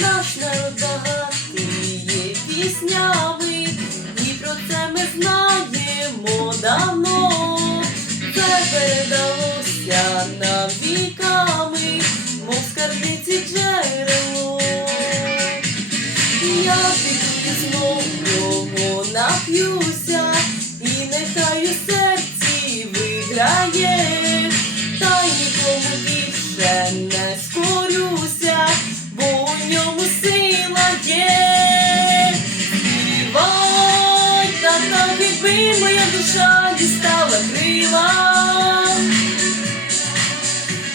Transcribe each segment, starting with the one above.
наш народ багатий піснями, і про це ми знаємо давно. Це передалося нам віками, мов скарбниці джерело. Я піду знов нап'юся, і нехай у серці виграє, та нікому більше не скорюся. Якби моя душа дістала крила.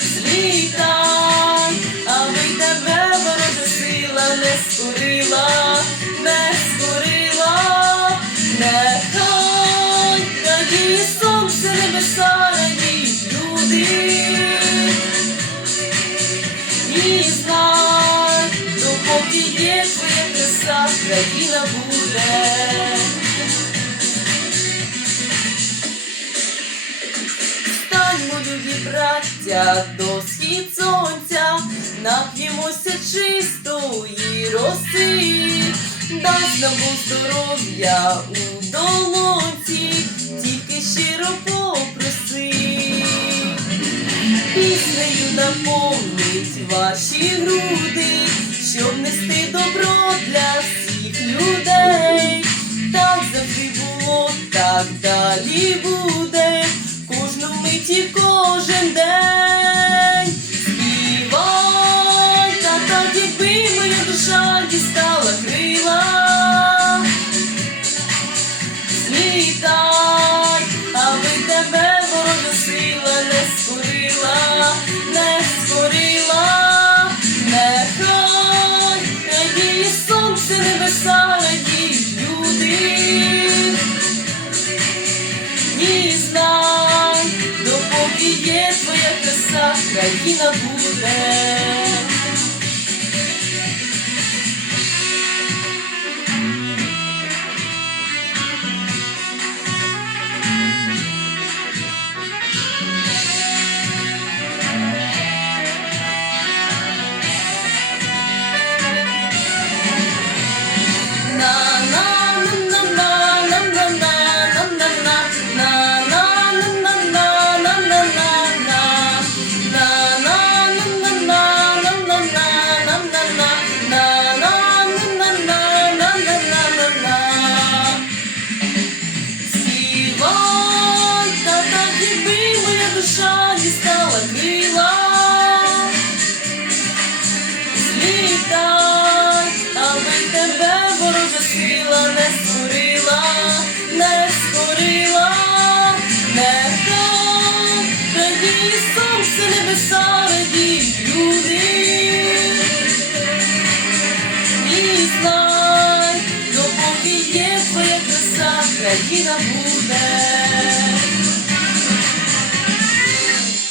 Злітай, аби тебе ворожа сила не скорила, не скорила, нехай радіє сонце небеса, радіють люди. І знай, допоки є твоя краса, країна буде. Браття, до схід сонця, нап'ємося чистої роси, дасть нам здоров'я у долонці, тільки щиро попроси. Піснею наповнить ваші груди, щоб нести добро для всіх людей. Так завжди було, так далі буде, кожну мить і кожен день. Співай, та так, якби моя душа дістала крила. Злітай, аби тебе ворожа сила не скорила, не скорила, нехай радіє сонце небеса, радіють люди. І знай, краса, країна буде. Знай, є твоя краса, країна буде.